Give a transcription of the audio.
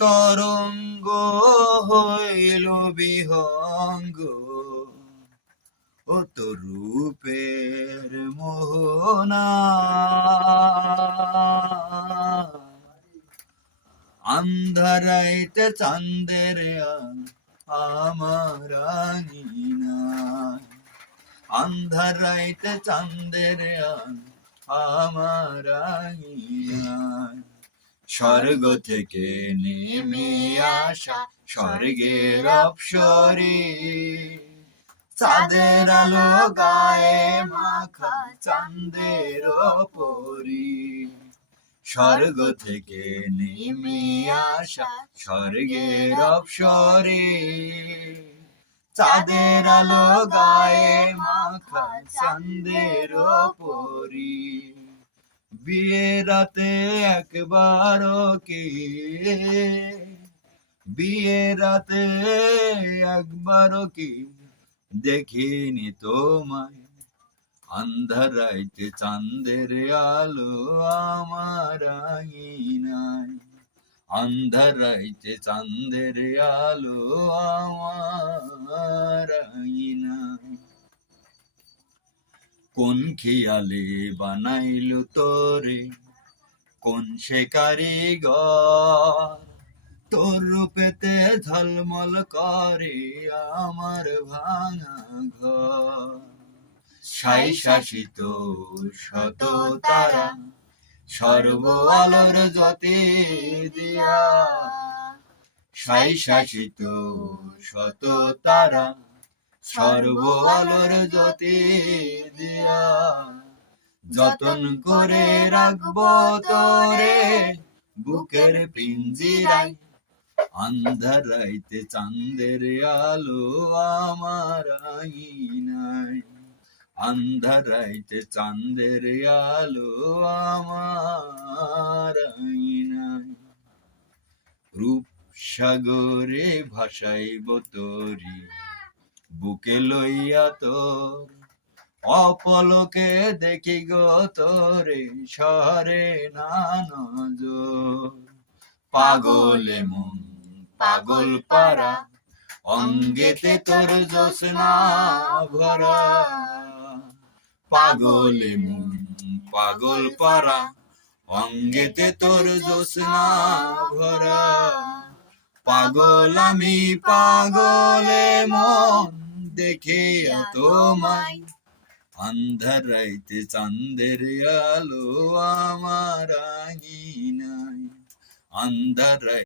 তরঙ্গ হইল বিহঙ্গ, ও তো রূপের মোহনা। আন্ধারাইতে চাঁদের আমার আঙিনায়, আন্ধারাইতে চাঁদের আমার আঙিনায়। স্বর্গ থেকে নেমে আসা স্বর্গের অপ্সরী, চাঁদের আলো গায়ে মাখা চাঁদের পরি। স্বর্গ থেকে নেমে আসা স্বর্গের অপ্সরী, চাঁদের আলো গায়ে মাখা চাঁদের পরি। বিয়ে রাতে একবারও কি, বিয়ে রাতে একবারও কি দেখিনি তোমায়। আন্ধারাইতে চাঁদের আলো আমার আঙিনায়, আন্ধারাইতে চাঁদের আলো আমার আঙিনায়। কোন খেয়ালে বানাইলো তোরে, কোন সে কারিগর, তোর রূপেতে ঝলমল করে আমার ভাঙা ঘর। সাই শাসিত শত তারা সর্ব আলোর জ্যোতি দিয়া, সাই শাসিত শত তারা সর্ব আলোর জ্যোতি দিয়া। যতন করে রাখবো তোরে বুকের পিঞ্জিরায়, আন্ধারাইতে চাঁদের আলো আমার আঙিনায়, আন্ধারাইতে চাঁদের আলো আমার আঙিনায়। রূপসাগরে ভাসাইব তোরি বুকে লইয়া তোর, অপলকে দেখি গো তোরে সরে না নজর। পাগলে মন পাগল পারা, অঙ্গেতে তোর জোছনা ভরা। পাগলে মন পাগল পারা, অঙ্গেতে তোর জোছনা ভরা। পাগল আমি পাগলে মন দেখিয়া তোমায়, আন্ধারাইতে চাঁদের আলো আমার আঙিনায়, আন্ধারাই